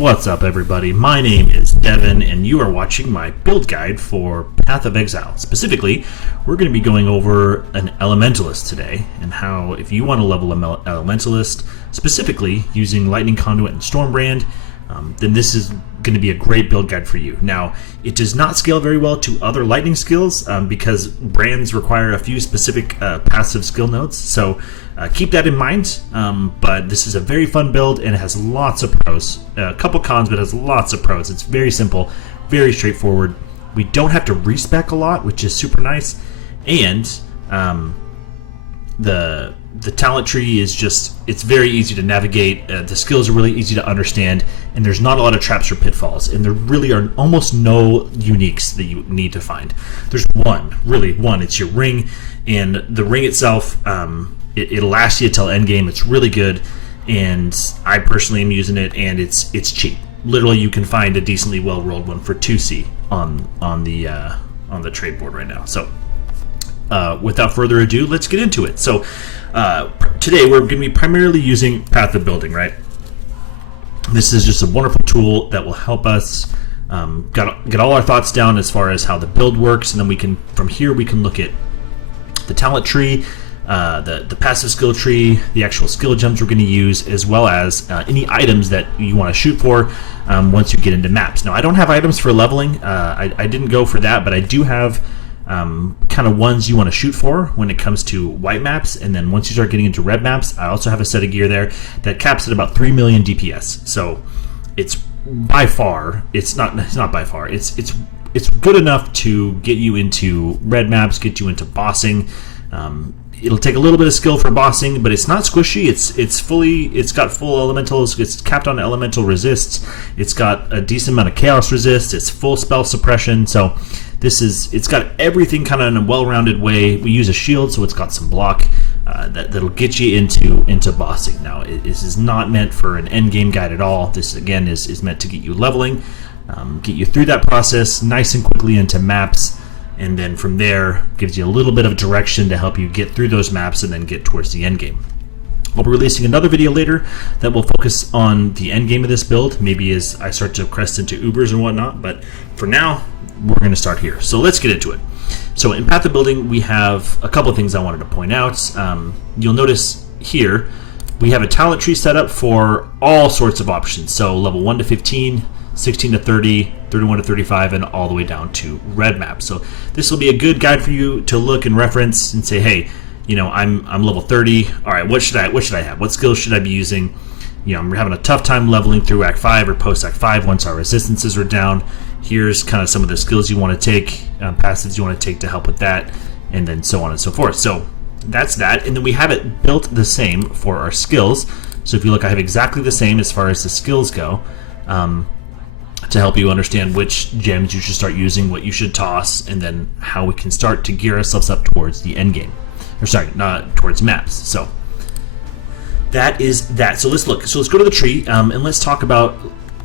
What's up, everybody? My name is Devin, and you are watching my build guide for Path of Exile. Specifically, we're going to be going over an Elementalist today, and how if you want to level an Elementalist, specifically using Lightning Conduit and Stormbrand, then this is going to be a great build guide for you. Now, it does not scale very well to other lightning skills because brands require a few specific passive skill nodes, so keep that in mind. But this is a very fun build and it has lots of pros. A couple cons, but it has lots of pros. It's very simple, very straightforward. We don't have to respec a lot, which is super nice, and the talent tree is just, it's very easy to navigate. The skills are really easy to understand, and there's not a lot of traps or pitfalls, and there really are almost no uniques that you need to find. There's one, it's your ring, and the ring itself, it'll last you till endgame. It's really good, and I personally am using it, and it's cheap. Literally, you can find a decently well-rolled one for 2C on the trade board right now. So without further ado, let's get into it. So today we're going to be primarily using Path of Building, right? This is just a wonderful tool that will help us get all our thoughts down as far as how the build works, and then we can, from here, we can look at the talent tree, the passive skill tree, the actual skill gems we're going to use, as well as any items that you want to shoot for once you get into maps. Now, I don't have items for leveling. I didn't go for that, but I do have kind of ones you want to shoot for when it comes to white maps, and then once you start getting into red maps, I also have a set of gear there that caps at about 3 million DPS. So it's by far, it's not by far, it's good enough to get you into red maps, get you into bossing. It'll take a little bit of skill for bossing, but it's not squishy. It's got full elementals. It's capped on elemental resists. It's got a decent amount of chaos resist. It's full spell suppression. So it's got everything kind of in a well-rounded way. We use a shield, so it's got some block that'll get you into bossing. Now, this is not meant for an end game guide at all. This again is meant to get you leveling, get you through that process nice and quickly into maps. And then from there, gives you a little bit of direction to help you get through those maps and then get towards the end game. I'll be releasing another video later that will focus on the end game of this build, maybe as I start to crest into Ubers and whatnot, but for now, we're going to start here. So let's get into it. So in Path of Building, we have a couple of things I wanted to point out. You'll notice here, we have a talent tree set up for all sorts of options. So level 1 to 15, 16 to 30, 31 to 35, and all the way down to red maps. So this will be a good guide for you to look and reference and say, hey, you know, I'm level 30. All right, what should I have? What skills should I be using? You know, I'm having a tough time leveling through Act 5 or post Act 5 once our resistances are down. Here's kind of some of the skills you want to take, passives you want to take to help with that, and then so on and so forth. So that's that, and then we have it built the same for our skills. So if you look, I have exactly the same as far as the skills go. To help you understand which gems you should start using, what you should toss, and then how we can start to gear ourselves up towards the end game. Or sorry, not towards maps. So that is that. So let's look. So let's go to the tree and let's talk about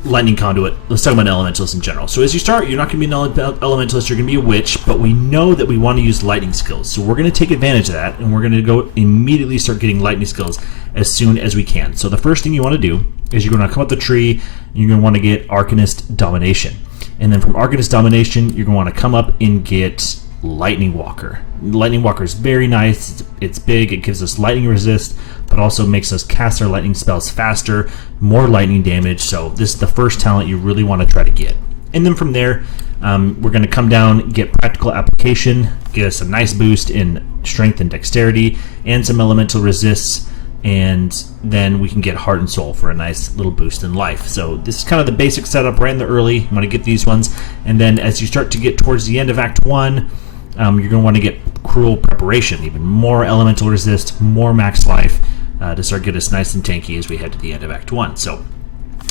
Lightning Conduit. Let's talk about Elementalists in general. So as you start, you're not going to be an Elementalist, you're going to be a Witch, but we know that we want to use lightning skills. So we're going to take advantage of that, and we're going to go immediately start getting lightning skills as soon as we can. So the first thing you want to do is you're going to come up the tree, and you're going to want to get Arcanist Domination. And then from Arcanist Domination, you're going to want to come up and get Lightning Walker. Lightning Walker is very nice. It's big. It gives us lightning resist, but also makes us cast our lightning spells faster, more lightning damage. So this is the first talent you really want to try to get. And then from there, we're going to come down, get Practical Application, get us a nice boost in strength and dexterity, and some elemental resists. And then we can get Heart and Soul for a nice little boost in life. So this is kind of the basic setup right in the early. You want to get these ones. And then as you start to get towards the end of Act 1, you're going to want to get Cruel Preparation, even more elemental resist, more max life, to start getting us nice and tanky as we head to the end of Act 1. So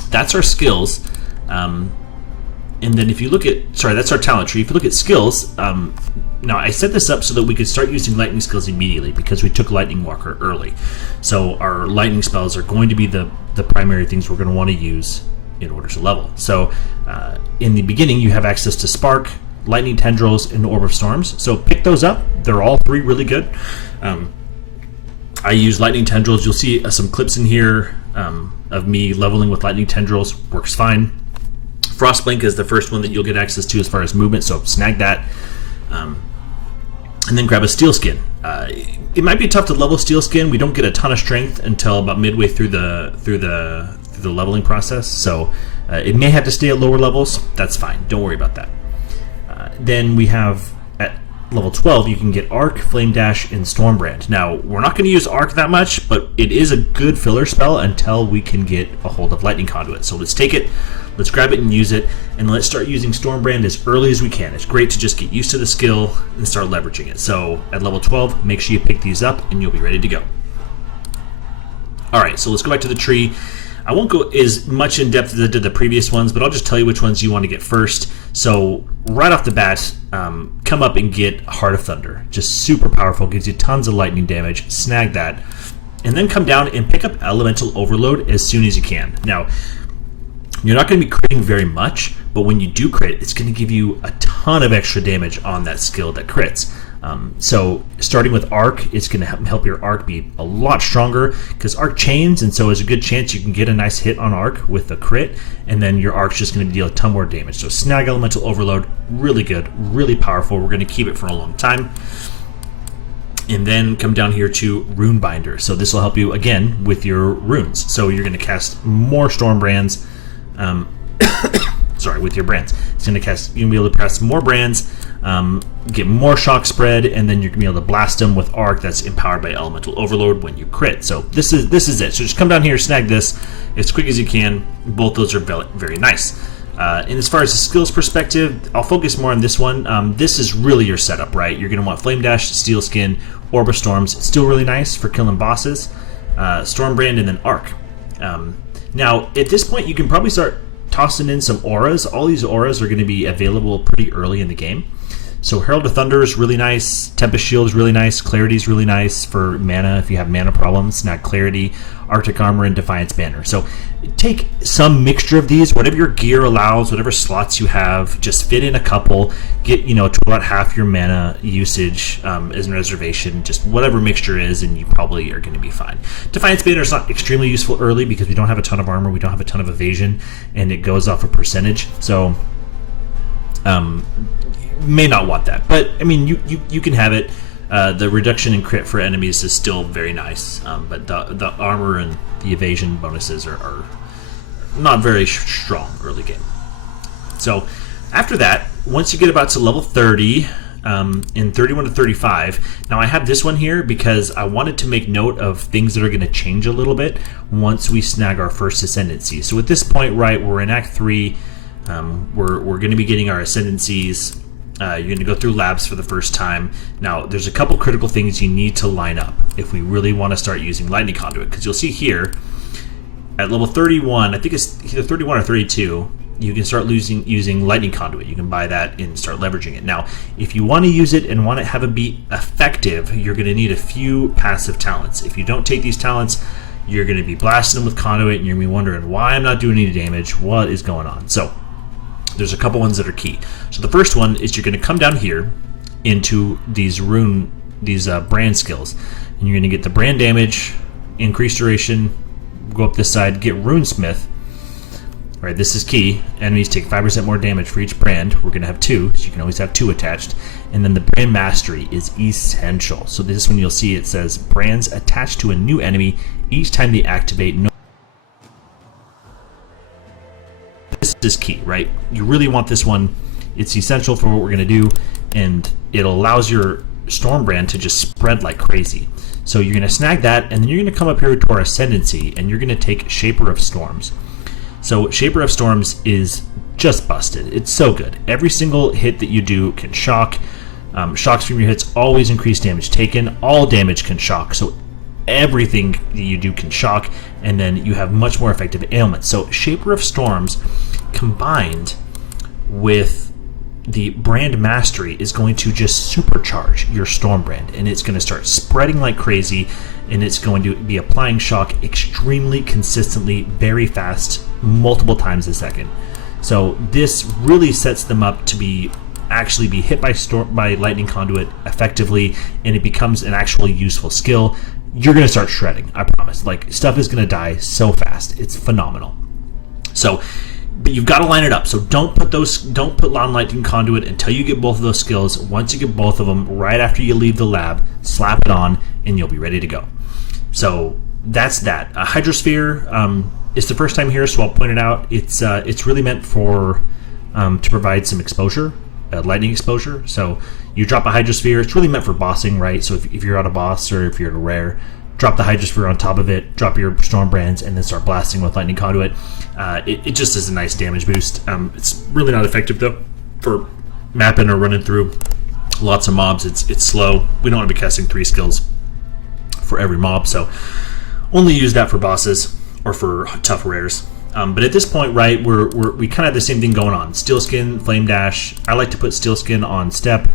that's our skills. And then if you look at, that's our talent tree. If you look at skills, now I set this up so that we could start using lightning skills immediately because we took Lightning Walker early. So our lightning spells are going to be the primary things we're going to want to use in order to level. So in the beginning, you have access to Spark, Lightning Tendrils, and Orb of Storms. So pick those up. They're all three really good. I use Lightning Tendrils. You'll see some clips in here of me leveling with lightning tendrils works fine. Frostblink is the first one that you'll get access to as far as movement, so snag that. And then grab a steel skin. It might be tough to level steel skin. We don't get a ton of strength until about midway through the leveling process, so it may have to stay at lower levels. That's fine. Don't worry about that. Then we have at level 12 you can get Arc, Flame Dash, and Stormbrand. Now we're not going to use Arc that much, but it is a good filler spell until we can get a hold of Lightning Conduit. So let's take it. Let's grab it and use it, and let's start using Stormbrand as early as we can. It's great to just get used to the skill and start leveraging it. So at level 12, make sure you pick these up and you'll be ready to go. Alright, so let's go back to the tree. I won't go as much in depth as I did the previous ones, but I'll just tell you which ones you want to get first. So right off the bat, come up and get Heart of Thunder. Just super powerful, gives you tons of lightning damage. Snag that. And then come down and pick up Elemental Overload as soon as you can. Now, you're not going to be critting very much, but when you do crit, it's going to give you a ton of extra damage on that skill that crits. So starting with Arc, it's going to help your Arc be a lot stronger because Arc chains, and so there's a good chance you can get a nice hit on Arc with a crit, and then your Arc's just going to deal a ton more damage. So snag Elemental Overload, really good, really powerful. We're going to keep it for a long time. And then come down here to Rune Binder. So this will help you again with your runes. So you're going to cast more Storm Brands. Sorry, with your brands. It's going to cast. You're going to be able to cast more brands, get more shock spread, and then you're going to be able to blast them with Arc that's empowered by Elemental Overload when you crit. So this is it. So just come down here, snag this as quick as you can. Both those are very nice. And as far as the skills perspective, I'll focus more on this one. This is really your setup, right? You're going to want Flame Dash, Steel Skin, Orb of Storms. It's still really nice for killing bosses. Stormbrand, and then Arc. Now, at this point, you can probably start tossing in some auras. All these auras are going to be available pretty early in the game. So Herald of Thunder is really nice. Tempest Shield is really nice. Clarity is really nice for mana if you have mana problems. Snag Clarity, Arctic Armor, and Defiance Banner. So take some mixture of these. Whatever your gear allows, whatever slots you have, just fit in a couple. Get to about half your mana usage as a reservation. Just whatever mixture is, and you probably are going to be fine. Defiance Banner is not extremely useful early because we don't have a ton of armor, we don't have a ton of evasion, and it goes off a percentage. So may not want that, but I mean you can have it. The reduction in crit for enemies is still very nice, but the armor and the evasion bonuses are not very strong early game. So after that, once you get about to level 30, in 31 to 35, now I have this one here because I wanted to make note of things that are going to change a little bit once we snag our first ascendancy. So at this point, right, we're in Act 3, we're going to be getting our ascendancies. You're going to go through labs for the first time. Now, there's a couple critical things you need to line up if we really want to start using Lightning Conduit, because you'll see here, at level 31, I think it's either 31 or 32, you can start using Lightning Conduit. You can buy that and start leveraging it. Now, if you want to use it and want to have it be effective, you're going to need a few passive talents. If you don't take these talents, you're going to be blasting them with Conduit, and you're going to be wondering why I'm not doing any damage, what is going on. So there's a couple ones that are key. So the first one is you're going to come down here into these brand skills, and you're going to get the brand damage, increased duration, go up this side, get Runesmith. All right, this is key. Enemies take 5% more damage for each brand. We're going to have 2, so you can always have 2 attached. And then the brand mastery is essential. So this one you'll see it says brands attached to a new enemy each time they activate. This is key, right? You really want this one. It's essential for what we're going to do, and it allows your Stormbrand to just spread like crazy. So you're going to snag that, and then you're going to come up here to our Ascendancy, and you're going to take Shaper of Storms. So Shaper of Storms is just busted. It's so good. Every single hit that you do can shock. Shocks from your hits always increase damage taken. All damage can shock. So everything that you do can shock, and then you have much more effective ailments. So Shaper of Storms combined with the brand mastery is going to just supercharge your Stormbrand, and it's going to start spreading like crazy, and it's going to be applying shock extremely consistently, very fast, multiple times a second. So this really sets them up to be actually be hit by lightning conduit effectively, and it becomes an actually useful skill, you're going to start shredding. I promise. Like, stuff is going to die so fast. It's phenomenal. So, but you've got to line it up. So don't put lightning conduit until you get both of those skills. Once you get both of them, right after you leave the lab, slap it on, and you'll be ready to go. So that's that. Hydrosphere is the first time here, so I'll point it out. It's really meant for to provide some exposure, lightning exposure. So you drop a Hydrosphere. It's really meant for bossing, right? So if you're at a boss or if you're at a rare, drop the Hydrosphere on top of it, drop your Storm Brands, and then start blasting with lightning conduit. It just is a nice damage boost. It's really not effective though for mapping or running through lots of mobs. It's slow. We don't want to be casting 3 skills for every mob, so only use that for bosses or for tough rares. But at this point, right, we kind of have the same thing going on. Steel Skin, Flame Dash. I like to put Steel Skin on step.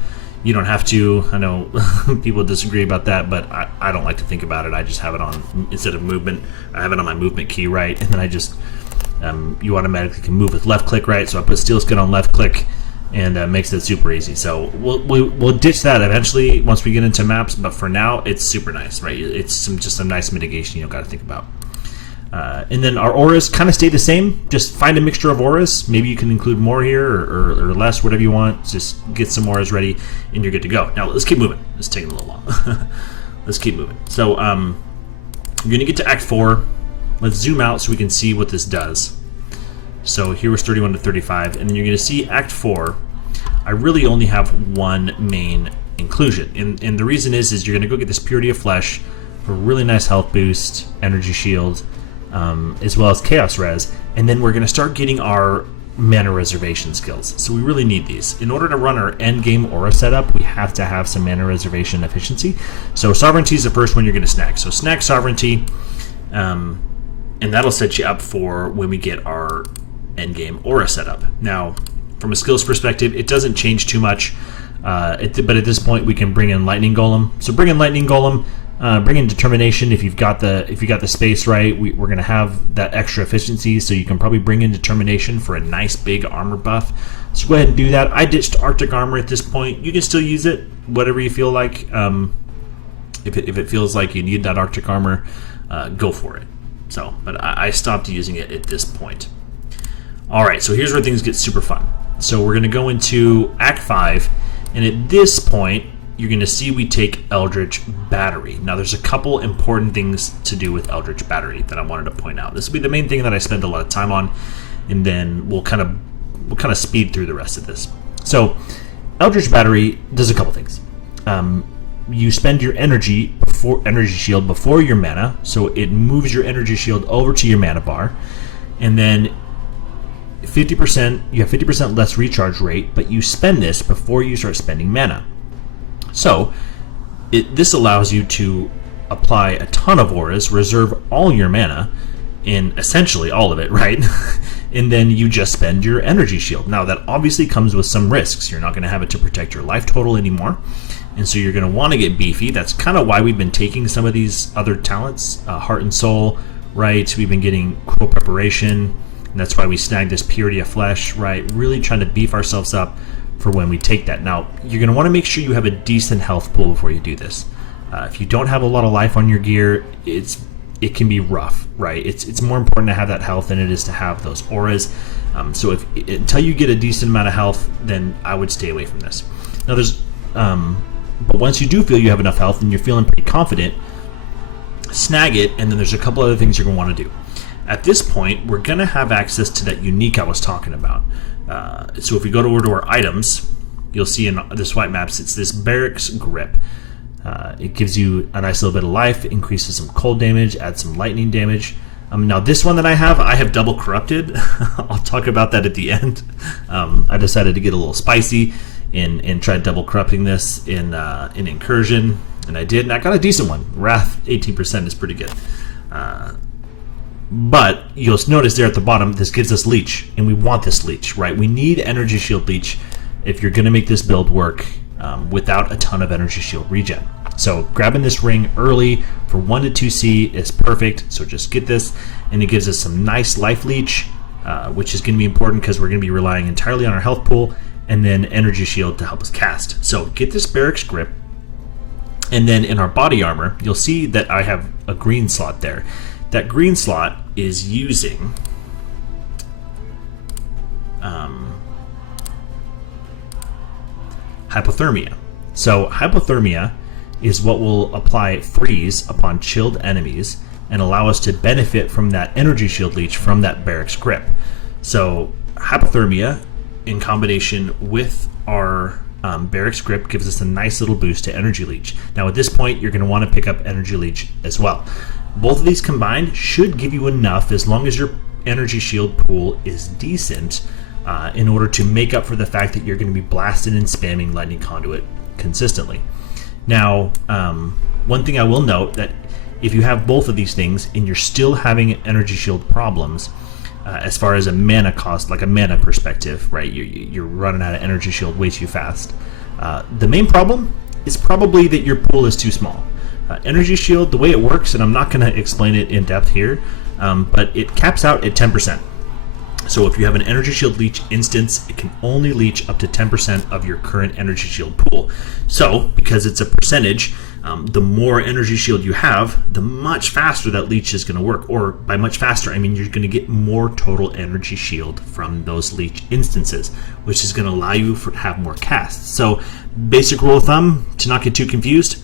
You don't have to. I know people disagree about that, but I don't like to think about it. I just have it on, instead of movement, I have it on my movement key, right? And then I just, you automatically can move with left click, right? So I put Steel Skin on left click, and makes it super easy. So we'll ditch that eventually once we get into maps, but for now, it's super nice, right? It's just a nice mitigation you don't got to think about. And then our auras kind of stay the same. Just find a mixture of auras. Maybe you can include more here or less, whatever you want. Just get some auras ready and you're good to go. Now let's keep moving. It's taking a little long. Let's keep moving. So you're going to get to Act 4. Let's zoom out so we can see what this does. So here was 31 to 35, and then you're going to see Act 4. I really only have one main inclusion, and the reason is you're going to go get this Purity of Flesh for a really nice health boost, energy shield, as well as Chaos Res, and then we're going to start getting our mana reservation skills. So we really need these. In order to run our end game aura setup, we have to have some mana reservation efficiency. So Sovereignty is the first one you're going to snag. So snag Sovereignty, and that'll set you up for when we get our end game aura setup. Now, from a skills perspective, it doesn't change too much, but at this point we can bring in Lightning Golem. So bring in Lightning Golem. Bring in Determination if you've got the space right. We're going to have that extra efficiency, so you can probably bring in Determination for a nice big armor buff. So go ahead and do that. I ditched Arctic Armor at this point. You can still use it, whatever you feel like. If it feels like you need that Arctic Armor, go for it. So, but I stopped using it at this point. All right, so here's where things get super fun. So we're going to go into Act 5, and at this point, you're going to see we take Eldritch Battery. Now, there's a couple important things to do with Eldritch Battery that I wanted to point out. This will be the main thing that I spend a lot of time on, and then we'll kind of speed through the rest of this. So, Eldritch Battery does a couple things. You spend your energy shield before your mana, so it moves your energy shield over to your mana bar, and then 50%. You have 50% less recharge rate, but you spend this before you start spending mana. So, this allows you to apply a ton of auras, reserve all your mana, in essentially all of it, right? And then you just spend your energy shield. Now, that obviously comes with some risks. You're not going to have it to protect your life total anymore, and so you're going to want to get beefy. That's kind of why we've been taking some of these other talents, Heart and Soul, right? We've been getting Crow Preparation, and that's why we snagged this Purity of Flesh, right? Really trying to beef ourselves up for when we take that. Now, you're going to want to make sure you have a decent health pool before you do this. If you don't have a lot of life on your gear, it can be rough, right? It's more important to have that health than it is to have those auras. So until you get a decent amount of health, then I would stay away from this. Now, but once you do feel you have enough health and you're feeling pretty confident, snag it, and then there's a couple other things you're going to want to do. At this point, we're going to have access to that unique I was talking about. So if we go to our items, you'll see in this white maps, it's this Barracks Grip. It gives you a nice little bit of life, increases some cold damage, adds some lightning damage. Now this one that I have double corrupted. I'll talk about that at the end. I decided to get a little spicy and try double corrupting this in Incursion, and I did, and I got a decent one. Wrath 18% is pretty good. But you'll notice there at the bottom, this gives us Leech, and we want this Leech, right? We need Energy Shield Leech if you're going to make this build work without a ton of Energy Shield regen. So grabbing this ring early for 1 to 2C is perfect, so just get this, and it gives us some nice Life Leech, which is going to be important because we're going to be relying entirely on our health pool, and then energy shield to help us cast. So get this barracks grip, and then in our body armor, you'll see that I have a green slot there. That green slot is using hypothermia. So hypothermia is what will apply freeze upon chilled enemies and allow us to benefit from that energy shield leech from that barracks grip. So hypothermia in combination with our barracks grip gives us a nice little boost to energy leech. Now at this point you're going to want to pick up energy leech as well. Both of these combined should give you enough, as long as your energy shield pool is decent, in order to make up for the fact that you're going to be blasting and spamming lightning conduit consistently. Now one thing I will note, that if you have both of these things and you're still having energy shield problems, as far as a mana cost, like a mana perspective, right? You're running out of energy shield way too fast. The main problem is probably that your pool is too small. Energy shield, the way it works, and I'm not going to explain it in depth here, but it caps out at 10%. So if you have an energy shield leech instance, it can only leech up to 10% of your current energy shield pool. So because it's a percentage, the more energy shield you have, the much faster that leech is going to work. Or by much faster, I mean you're going to get more total energy shield from those leech instances, which is going to allow you to have more casts. So basic rule of thumb, to not get too confused,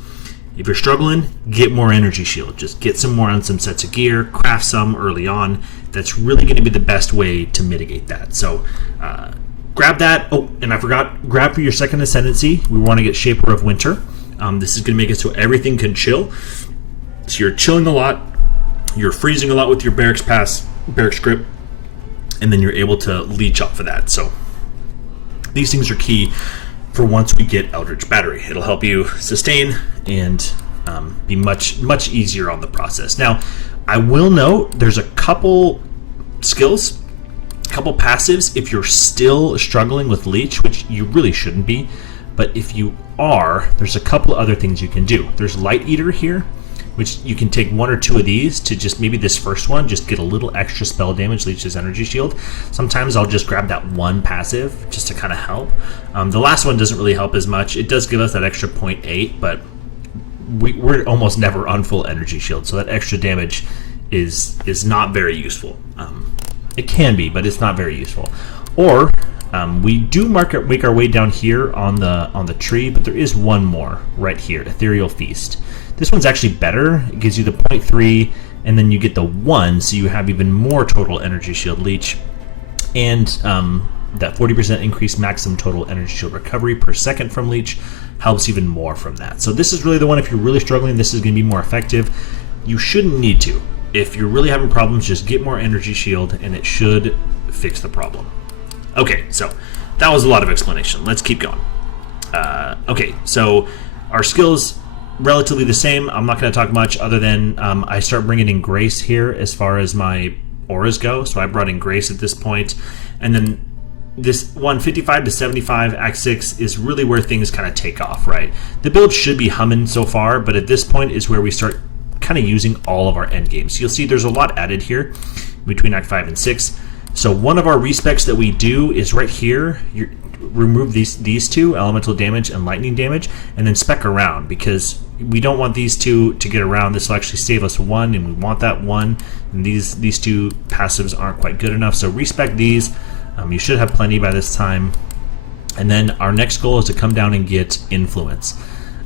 if you're struggling, get more energy shield. Just get some more on some sets of gear, craft some early on. That's really going to be the best way to mitigate that. So grab that. Oh, and I forgot, grab for your second ascendancy. We want to get Shaper of Winter. This is going to make it so everything can chill. So you're chilling a lot, you're freezing a lot with your barracks grip, and then you're able to leech off of that. So these things are key for once we get Eldritch Battery. It'll help you sustain and be much easier on the process. Now, I will note there's a couple skills, a couple passives if you're still struggling with leech, which you really shouldn't be, but if you are, there's a couple other things you can do. There's Light Eater here, which you can take one or two of these to just, maybe this first one, just get a little extra spell damage, leech his energy shield. Sometimes I'll just grab that one passive just to kind of help. The last one doesn't really help as much. It does give us that extra 0.8, but we're almost never on full energy shield, so that extra damage is not very useful. It can be, but it's not very useful. Or we do make our way down here on the tree, but there is one more right here, Ethereal Feast. This one's actually better. It gives you the 0.3, and then you get the 1, so you have even more total energy shield leech, and that 40% increased maximum total energy shield recovery per second from leech helps even more from that. So this is really the one, if you're really struggling, this is going to be more effective. You shouldn't need to. If you're really having problems, just get more energy shield, and it should fix the problem. Okay, so that was a lot of explanation. Let's keep going. Okay, so our skills, relatively the same. I'm not going to talk much other than I start bringing in Grace here as far as my auras go. So I brought in Grace at this point, and then this 155 to 75 Act 6 is really where things kind of take off, right? The build should be humming so far, but at this point is where we start kind of using all of our end games. So you'll see there's a lot added here between Act 5 and 6. So one of our respecs that we do is right here. You remove these two, elemental damage and lightning damage, and then spec around, because we don't want these two to get around. This will actually save us 1, and we want that 1, and these two passives aren't quite good enough. So respec these. You should have plenty by this time. And then our next goal is to come down and get Influence.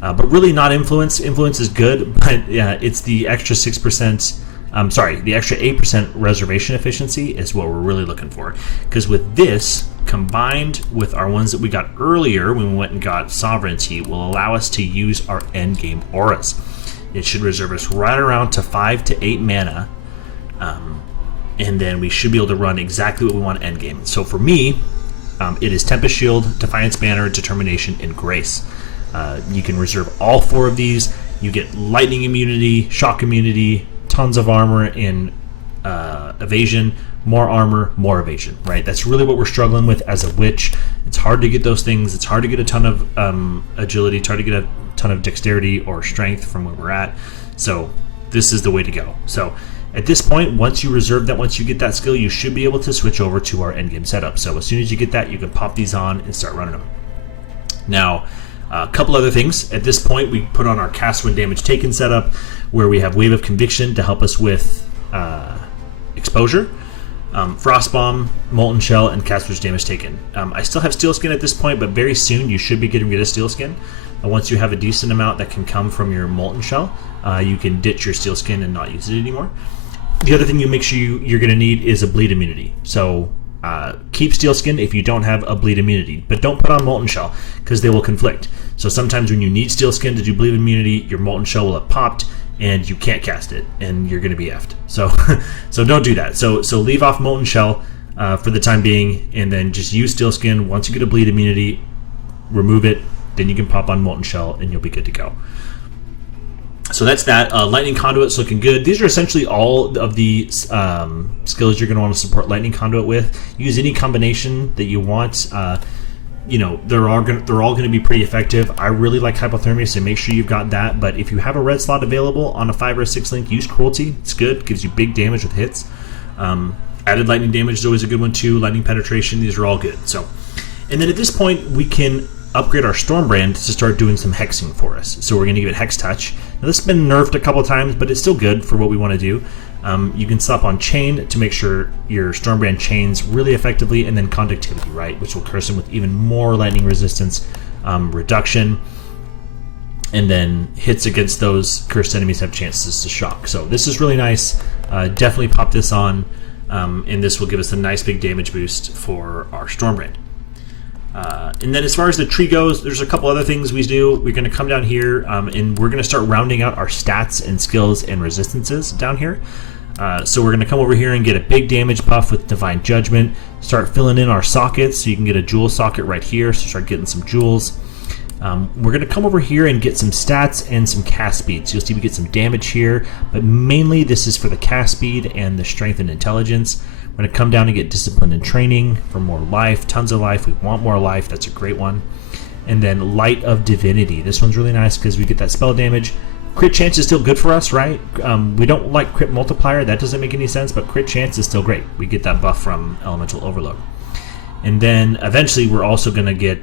But really not Influence. Influence is good, but it's the extra 6%, the extra 8% reservation efficiency is what we're really looking for. Because with this, combined with our ones that we got earlier when we went and got Sovereignty, will allow us to use our endgame auras. It should reserve us right around to 5 to 8 mana, and then we should be able to run exactly what we want endgame. So for me, it is Tempest Shield, Defiance Banner, Determination, and Grace. You can reserve all 4 of these. You get lightning immunity, shock immunity, tons of armor, and evasion, more armor, more evasion, right? That's really what we're struggling with as a witch. It's hard to get those things. It's hard to get a ton of agility. It's hard to get a ton of dexterity or strength from where we're at. So this is the way to go. So At this point, once you reserve that, once you get that skill, you should be able to switch over to our endgame setup. So as soon as you get that, you can pop these on and start running them. Now, a couple other things. At this point, we put on our cast when damage taken setup, where we have Wave of Conviction to help us with exposure, Frostbomb, Molten Shell, and Caster's damage taken. I still have Steel Skin at this point, but very soon you should be getting rid of Steel Skin. Once you have a decent amount that can come from your Molten Shell, you can ditch your Steel Skin and not use it anymore. The other thing you make sure you're going to need is a bleed immunity. So keep Steel Skin if you don't have a bleed immunity, but don't put on Molten Shell because they will conflict. So sometimes when you need Steel Skin to do bleed immunity, your Molten Shell will have popped and you can't cast it, and you're going to be effed. So so don't do that. So leave off Molten Shell for the time being, and then just use Steel Skin. Once you get a bleed immunity, remove it. Then you can pop on Molten Shell and you'll be good to go. So that's that. Lightning Conduit's looking good. These are essentially all of the skills you're going to want to support Lightning Conduit with. Use any combination that you want. You know, they're all going to be pretty effective. I really like Hypothermia, so make sure you've got that. But if you have a red slot available on a 5 or a 6 link, use Cruelty. It's good. Gives you big damage with hits. Added lightning damage is always a good one too. Lightning penetration. These are all good. So, and then at this point, we can upgrade our Stormbrand to start doing some hexing for us. So we're going to give it Hex Touch. Now this has been nerfed a couple times, but it's still good for what we want to do. You can slap on Chain to make sure your Stormbrand chains really effectively, and then Conductivity, right, which will curse him with even more lightning resistance reduction. And then hits against those cursed enemies have chances to shock. So this is really nice. Definitely pop this on, and this will give us a nice big damage boost for our Stormbrand. And then as far as the tree goes, there's a couple other things we do. We're going to come down here and we're going to start rounding out our stats and skills and resistances down here. So we're going to come over here and get a big damage buff with Divine Judgment. Start filling in our sockets so you can get a jewel socket right here. So start getting some jewels. We're going to come over here and get some stats and some cast speed. So you'll see we get some damage here, but mainly this is for the cast speed and the strength and intelligence. We're going to come down and get discipline and training for more life, tons of life. We want more life. That's a great one. And then Light of Divinity. This one's really nice because we get that spell damage. Crit chance is still good for us, right? We don't like crit multiplier. That doesn't make any sense, but crit chance is still great. We get that buff from Elemental Overload. And then eventually we're also going to get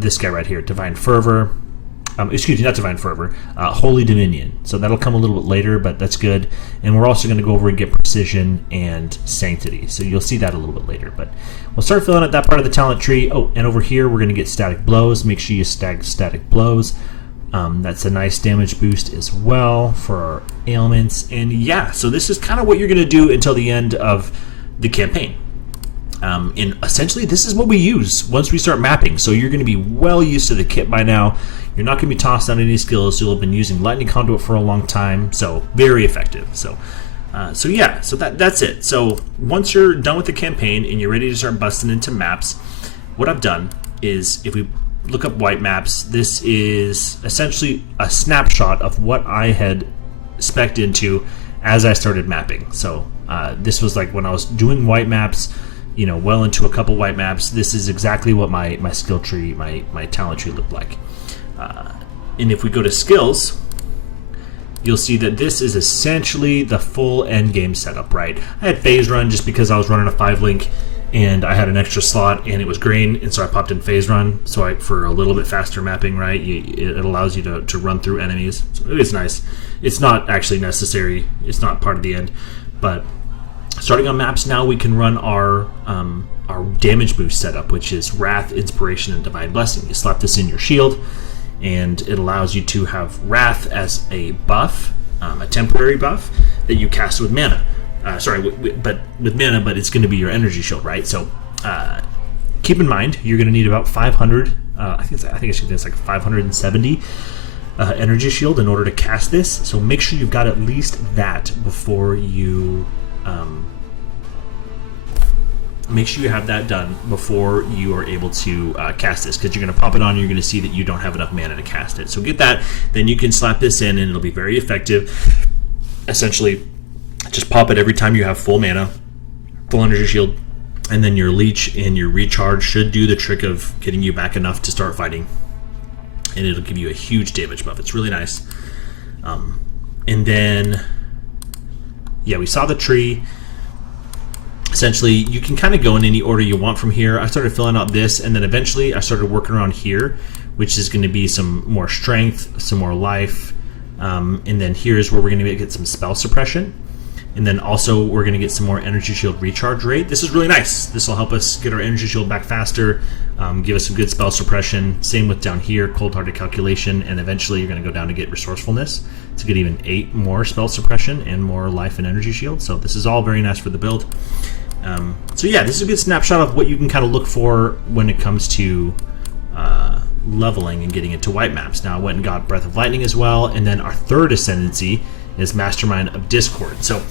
this guy right here, Divine Fervor. Excuse me, not Divine Fervor, Holy Dominion. So that'll come a little bit later, but that's good. And we're also going to go over and get Precision and Sanctity. So you'll see that a little bit later. But we'll start filling out that part of the talent tree. Oh, and over here we're going to get Static Blows. Make sure you stack Static Blows. That's a nice damage boost as well for our ailments. And yeah, so this is kind of what you're going to do until the end of the campaign. And essentially this is what we use once we start mapping. So you're going to be well used to the kit by now. You're not going to be tossed on any skills. You'll have been using Lightning Conduit for a long time, so very effective. So yeah, so that's it. So once you're done with the campaign and you're ready to start busting into maps, what I've done is, if we look up white maps, this is essentially a snapshot of what I had spec'd into as I started mapping. So this was like when I was doing white maps, you know, well into a couple white maps. This is exactly what my skill tree, my talent tree looked like. And if we go to skills, you'll see that this is essentially the full end game setup, right? I had phase run just because I was running a 5 link and I had an extra slot and it was green, and so I popped in phase run so for a little bit faster mapping, right? It allows you to run through enemies. So it's nice. It's not actually necessary. It's not part of the end, but starting on maps now, we can run our damage boost setup, which is Wrath, Inspiration, and Divine Blessing. You slap this in your shield, and it allows you to have Wrath as a buff, a temporary buff that you cast with mana. But it's going to be your energy shield, right? So keep in mind you're going to need about 500. I think it's like 570 energy shield in order to cast this. So make sure you've got at least that before you. Make sure you have that done before you are able to cast this, because you're going to pop it on and you're going to see that you don't have enough mana to cast it. So get that, then you can slap this in and it'll be very effective. Essentially, just pop it every time you have full mana, full energy shield, and then your leech and your recharge should do the trick of getting you back enough to start fighting, and it'll give you a huge damage buff. It's really nice. And then yeah, we saw the tree. Essentially, you can kind of go in any order you want from here. I started filling out this, and then eventually I started working around here, which is going to be some more strength, some more life, and then here's where we're going to get some spell suppression. And then also we're going to get some more energy shield recharge rate. This is really nice. This will help us get our energy shield back faster, give us some good spell suppression. Same with down here, cold-hearted calculation, and eventually you're going to go down to get resourcefulness to get even 8 more spell suppression and more life and energy shield. So this is all very nice for the build. So yeah, this is a good snapshot of what you can kind of look for when it comes to leveling and getting into white maps. Now I went and got Breath of Lightning as well, and then our third ascendancy is Mastermind of Discord. So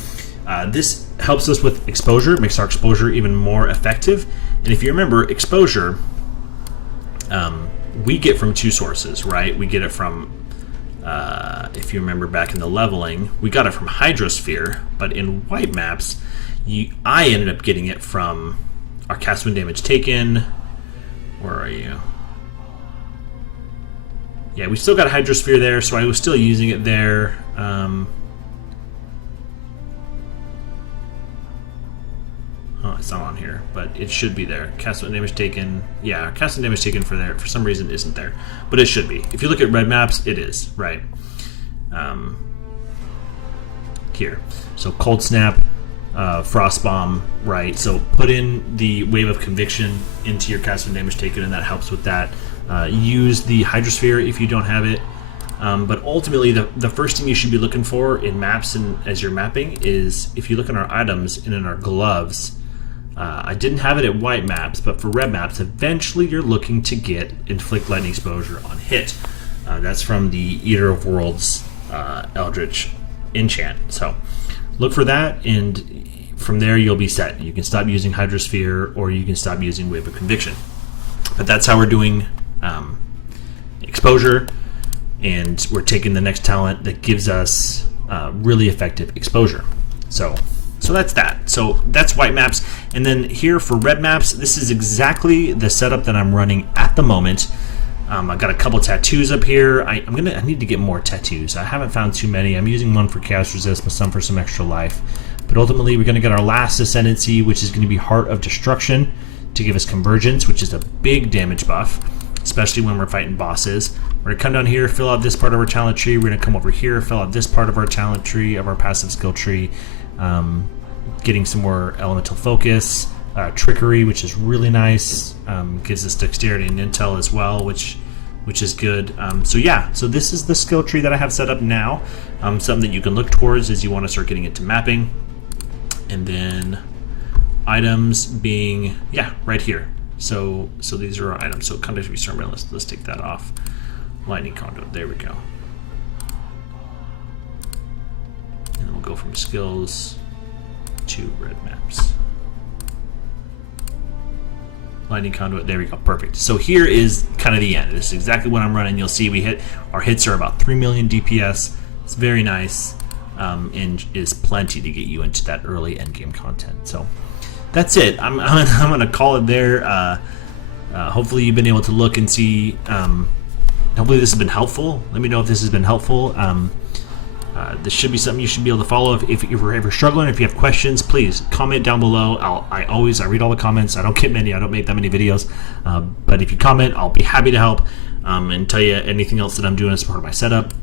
this helps us with exposure, makes our exposure even more effective. And if you remember, exposure we get from 2 sources, right? We get it from, if you remember back in the leveling, we got it from Hydrosphere, but in white maps, I ended up getting it from our cast when damage taken. Where are you? Yeah, we still got Hydrosphere there, so I was still using it there. Oh, it's not on here, but it should be there. Cast when damage taken. Yeah, cast when damage taken for some reason isn't there, but it should be. If you look at red maps, it is, right? Here. So Cold Snap, Frost Bomb, right? So put in the Wave of Conviction into your cast when damage taken, and that helps with that. Use the Hydrosphere if you don't have it. But ultimately, the first thing you should be looking for in maps and as you're mapping is, if you look in our items and in our gloves, I didn't have it at white maps, but for red maps, eventually you're looking to get Inflict Lightning Exposure on hit. That's from the Eater of Worlds Eldritch enchant. So look for that, and from there you'll be set. You can stop using Hydrosphere, or you can stop using Wave of Conviction. But that's how we're doing exposure, and we're taking the next talent that gives us really effective exposure. So that's that. So that's white maps. And then here for red maps, this is exactly the setup that I'm running at the moment. I've got a couple tattoos up here. I need to get more tattoos. I haven't found too many. I'm using one for chaos resist, but some for some extra life. But ultimately, we're going to get our last ascendancy, which is going to be Heart of Destruction, to give us convergence, which is a big damage buff, especially when we're fighting bosses. We're going to come down here, fill out this part of our talent tree. We're going to come over here, fill out this part of our talent tree, of our passive skill tree, getting some more elemental focus, trickery, which is really nice, gives us dexterity and intel as well, which is good. So yeah, so this is the skill tree that I have set up now, something that you can look towards as you want to start getting into mapping. And then items being, yeah, right here. So these are our items. So Conduit Restraint, let's take that off. Lightning Conduit, there we go. And then we'll go from skills to red maps. Lightning Conduit, there we go, perfect. So here is kind of the end. This is exactly what I'm running. You'll see our hits are about 3 million DPS. It's very nice, and is plenty to get you into that early end game content. So that's it. I'm gonna call it there. Hopefully you've been able to look and see. Hopefully this has been helpful. Let me know if this has been helpful. This should be something you should be able to follow. If you're ever struggling, if you have questions, please comment down below. I read all the comments. I don't get many. I don't make that many videos. But if you comment, I'll be happy to help and tell you anything else that I'm doing as part of my setup.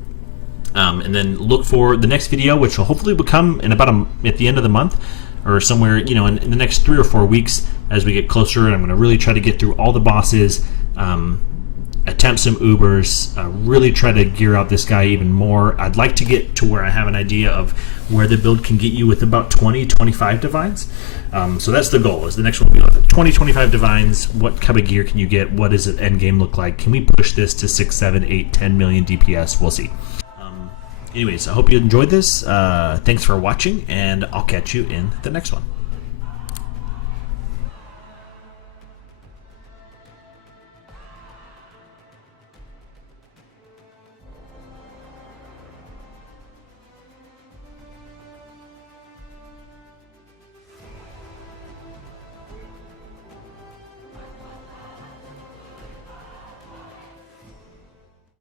And then look for the next video, which will hopefully become in about at the end of the month, or somewhere, in the next 3 or 4 weeks as we get closer. And I'm going to really try to get through all the bosses, attempt some Ubers, really try to gear out this guy even more. I'd like to get to where I have an idea of where the build can get you with about 20-25 divines. So that's the goal. Is the next one will be like 20-25 divines. What kind of gear can you get? What does an end game look like? Can we push this to 6, 7, 8, 10 million DPS? We'll see. Anyways, I hope you enjoyed this. Thanks for watching, and I'll catch you in the next one.